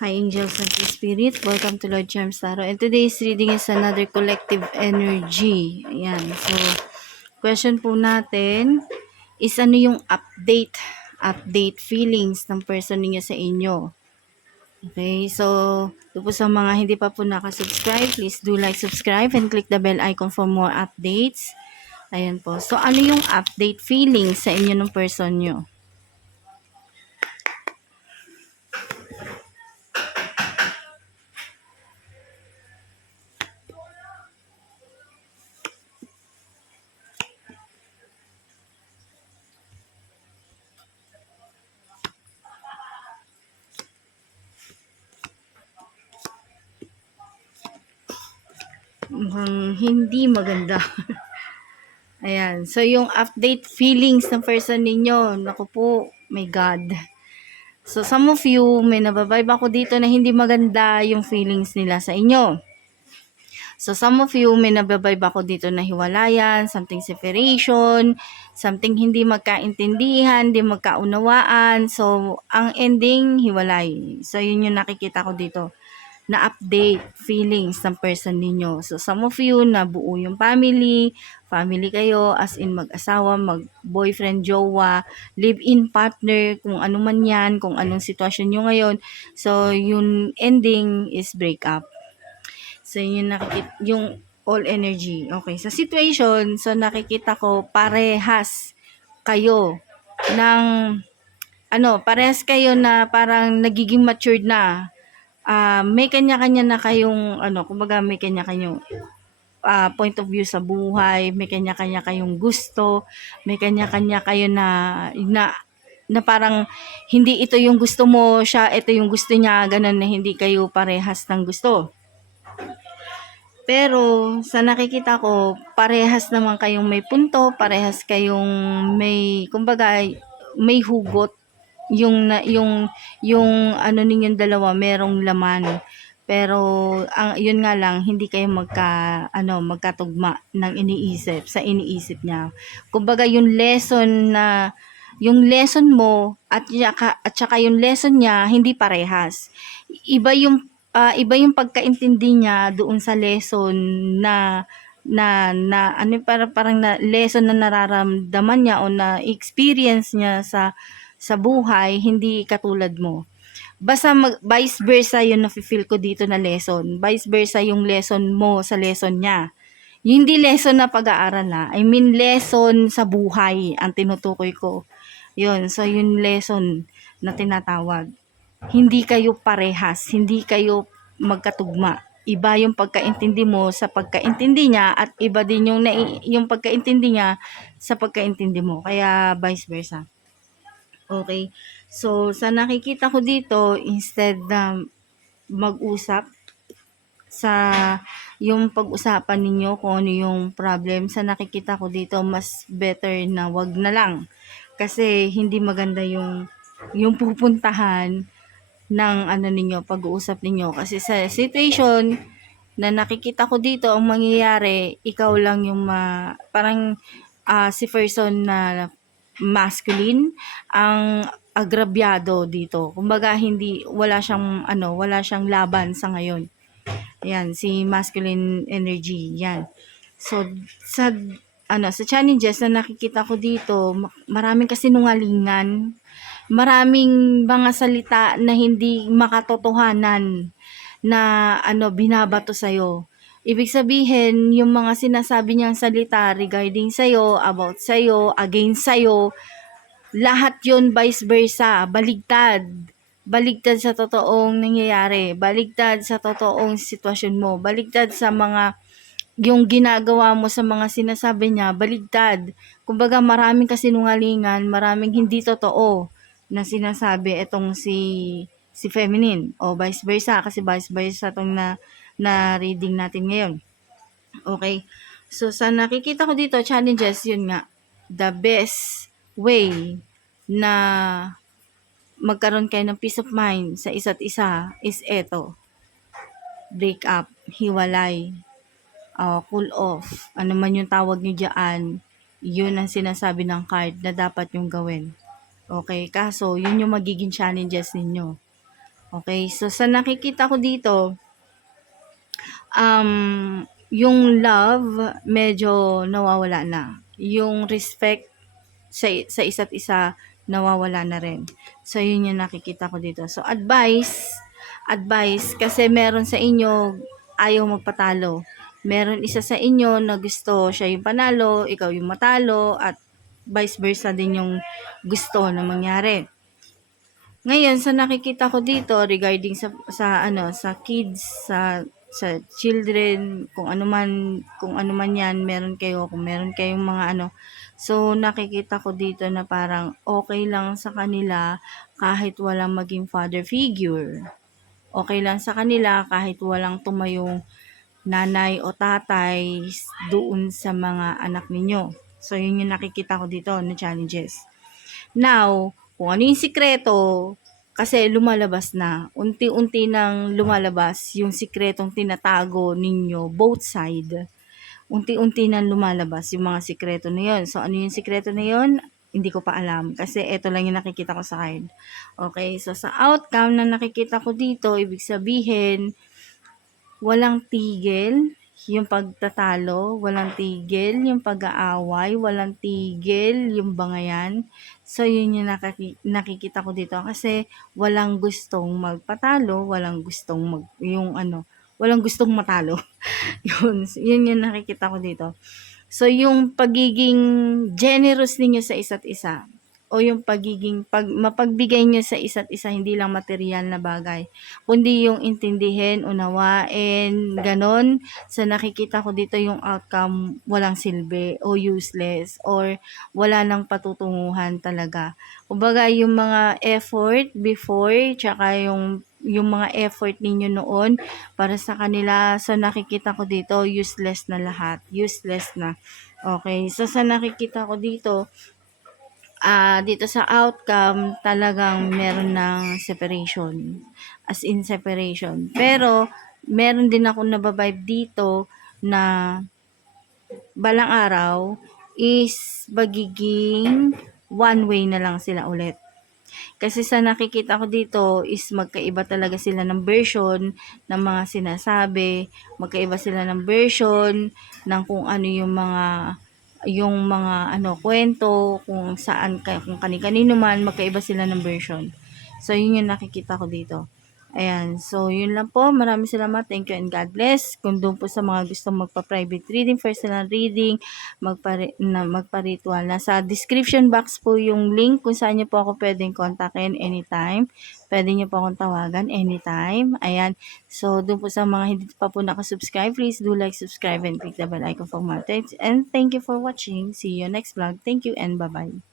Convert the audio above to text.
Hi angels and spirit, welcome to Lord Charms Tarot. And today's reading is another collective energy. Ayan, so question po natin is ano yung update feelings ng person ninyo sa inyo. Okay, so ito po sa mga hindi pa po nakasubscribe, please do like, subscribe, and click the bell icon for more updates. Ayan po, so ano yung update feelings sa inyo ng person nyo? Mukhang hindi maganda. Ayan. So, yung update feelings ng person ninyo, naku po, my God. So, some of you, may nababibe ako dito na hindi maganda yung feelings nila sa inyo. So, some of you, may nababibe ako dito na hiwalayan, something separation, something hindi magkaintindihan, hindi magkaunawaan. So, ang ending, hiwalay. So, yun yung nakikita ko dito na update feelings ng person ninyo. So, some of you, nabuo yung family kayo, as in mag-asawa, mag-boyfriend, jowa, live-in partner, kung ano man yan, kung anong sitwasyon nyo ngayon. So, yung ending is breakup. So, yun yung all energy. Okay, sa situation, so nakikita ko, parehas kayo ng, parehas kayo na parang nagiging matured na. May kanya-kanya na kayong kumbaga may kanya-kanyang point of view sa buhay, may kanya-kanya kayong gusto, may kanya-kanya kayo na parang hindi ito yung gusto mo, ito yung gusto niya, ganun na hindi kayo parehas ng gusto. Pero sa nakikita ko, parehas naman kayong may punto, parehas kayong may kumbaga may hugot yung ano ninyong dalawa merong laman. Pero ang yun nga lang hindi kayo magkatugma ng iniisip niya. Kumbaga yung lesson mo at saka yung lesson niya hindi parehas. Iba yung pagkaintindi niya doon sa lesson parang na lesson na nararamdaman niya o na experience niya sa buhay, hindi katulad mo. Basta vice versa yung nafe-feel ko dito na lesson. Vice versa yung lesson mo sa lesson niya. Yung hindi lesson na pag-aaral I mean lesson sa buhay ang tinutukoy ko. Yun, so yung lesson na tinatawag. Hindi kayo parehas, hindi kayo magkatugma. Iba yung pagkaintindi mo sa pagkaintindi niya at iba din yung pagkaintindi niya sa pagkaintindi mo. Kaya vice versa. Okay. So, sa nakikita ko dito, instead na mag-usap sa yung pag-usapan ninyo kung ano yung problem, sa nakikita ko dito, mas better na wag na lang. Kasi hindi maganda yung pupuntahan ng ninyo, pag-uusap ninyo. Kasi sa situation na nakikita ko dito, ang mangyayari, ikaw lang yung parang si person na masculine ang agrabyado dito. Kumbaga wala siyang laban sa ngayon. Yan, si masculine energy, yan. So sa challenges na nakikita ko dito, maraming kasinungalingan, maraming mga salita na hindi makatotohanan na binabato sa'yo. Ibig sabihin, yung mga sinasabi niyang salita regarding sa'yo, about sa'yo, against sa'yo, lahat yun vice versa, baligtad. Baligtad sa totoong nangyayari, baligtad sa totoong sitwasyon mo, baligtad sa yung ginagawa mo sa mga sinasabi niya, baligtad. Kumbaga maraming kasinungalingan, maraming hindi totoo na sinasabi itong si feminine o vice versa kasi vice versa itong na reading natin ngayon. Okay. So sa nakikita ko dito, challenges, yun nga, the best way na magkaroon kayo ng peace of mind sa isa't isa is eto. Break up, hiwalay, cool off, ano man yung tawag nyo dyan, yun ang sinasabi ng card na dapat yung gawin. Okay, kaso yun yung magiging challenges ninyo. Okay, so sa nakikita ko dito, yung love medyo nawawala na. Yung respect sa isa't isa nawawala na rin. So yun yung nakikita ko dito. So advice kasi meron sa inyo ayaw magpatalo. Meron isa sa inyo na gusto siya yung panalo, ikaw yung matalo, at vice versa din yung gusto na mangyari. Ngayon sa nakikita ko dito regarding sa kids, sa children, kung ano man 'yan, meron kayo, kung meron kayong mga ano. So nakikita ko dito na parang okay lang sa kanila kahit walang maging father figure. Okay lang sa kanila kahit walang tumayong nanay o tatay doon sa mga anak ninyo. So yun yung nakikita ko dito na challenges. Now, kung ano yung sikreto, kasi lumalabas na, unti-unti nang lumalabas yung sikretong tinatago ninyo, both side. Unti-unti nang lumalabas yung mga sikreto na yun. So, ano yung sikreto na yun? Hindi ko pa alam. Kasi ito lang yung nakikita ko sa card. Okay, so sa outcome na nakikita ko dito, ibig sabihin, walang tigil yung pagtatalo, walang tigil yung pag-aaway, walang tigil yung bangayan. So, yun yung nakikita ko dito kasi walang gustong magpatalo, walang gustong matalo. Yun yung nakikita ko dito. So, yung pagiging generous ninyo sa isa't isa o yung mapagbigay nyo sa isa't isa, hindi lang material na bagay, kundi yung intindihin, unawain, ganon. So, nakikita ko dito yung outcome, walang silbi o useless or wala nang patutunguhan talaga. Kumbaga, yung mga effort before, tsaka yung mga effort ninyo noon para sa kanila, so nakikita ko dito, useless na lahat. Useless na. Okay, so sa nakikita ko dito sa outcome, talagang meron ng separation. As in separation. Pero, meron din ako nababibe dito na balang araw is magiging one way na lang sila ulit. Kasi sa nakikita ko dito is magkaiba talaga sila ng version ng mga sinasabi, magkaiba sila ng version ng kung ano yung mga kwento, kung saan kung kani-kanino man, magkaiba sila ng version. So yun yung nakikita ko dito. Ayan, so yun lang po. Maraming salamat. Thank you and God bless. Kung doon po sa mga gustong magpa-private reading, personal reading, magpa-ritual. Nasa description box po yung link kung saan niyo po ako pwedeng kontakin anytime. Pwede niyo po akong tawagan anytime. Ayan. So, doon po sa mga hindi pa po nakasubscribe, please do like, subscribe, and click the bell icon for more updates. And thank you for watching. See you next vlog. Thank you and bye-bye.